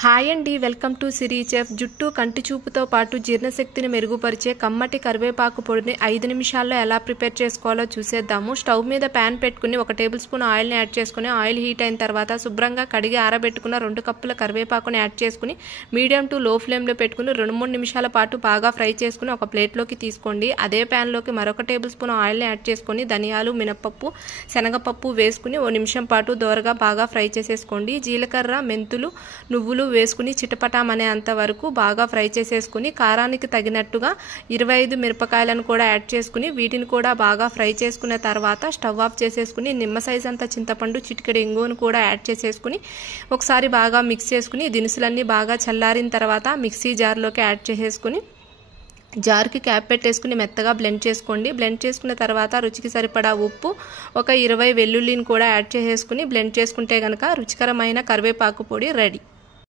Hi అండి, welcome to Siri chef. జుట్టు కంటి చూపుతో పాటు జీర్ణశక్తిని మెరుగుపరిచే కమ్మటి కరివేపాకు పొడిని 5 నిమిషాల్లో ఎలా ప్రిపేర్ చేసుకోవాలో చూసేద్దాము. స్టవ్ మీద ప్యాన్ పెట్టుకుని 1 టేబుల్ స్పూన్ ఆయిల్ని యాడ్ చేసుకుని ఆయిల్ హీట్ అయిన తర్వాత శుభ్రంగా కడిగి ఆరబెట్టుకున్న 2 కప్పుల కరివేపాకుని యాడ్ చేసుకుని మీడియం టు లో ఫ్లేమ్లో పెట్టుకుని 2-3 నిమిషాల పాటు బాగా ఫ్రై చేసుకుని ఒక ప్లేట్లోకి తీసుకోండి. అదే ప్యాన్లోకి మరొక టేబుల్ స్పూన్ ఆయిల్ని యాడ్ చేసుకుని ధనియాలు, మినపప్పు, శనగపప్పు వేసుకుని 1 నిమిషం పాటు దోరగా బాగా ఫ్రై చేసేసుకోండి. జీలకర్ర, మెంతులు, నువ్వులు వేసుకుని చిటపటామనే అంత వరకు బాగా ఫ్రై చేసేసుకుని కారానికి తగినట్టుగా 25 మిరపకాయలను కూడా యాడ్ చేసుకుని వీటిని కూడా బాగా ఫ్రై చేసుకున్న తర్వాత స్టవ్ ఆఫ్ చేసేసుకుని నిమ్మ సైజ్ అంత చింతపండు, చిటికెడు ఇంగువను కూడా యాడ్ చేసేసుకుని ఒకసారి బాగా మిక్స్ చేసుకుని దినుసులన్నీ బాగా చల్లారిన తర్వాత మిక్సీ జార్లోకి యాడ్ చేసేసుకుని జార్కి క్యాప్ పెట్టేసుకుని మెత్తగా బ్లెండ్ చేసుకోండి. బ్లెండ్ చేసుకున్న తర్వాత రుచికి సరిపడా ఉప్పు, ఒక 20 వెల్లుల్లిని కూడా యాడ్ చేసేసుకుని బ్లెండ్ చేసుకుంటే కనుక రుచికరమైన కరివేపాకు పొడి రెడీ.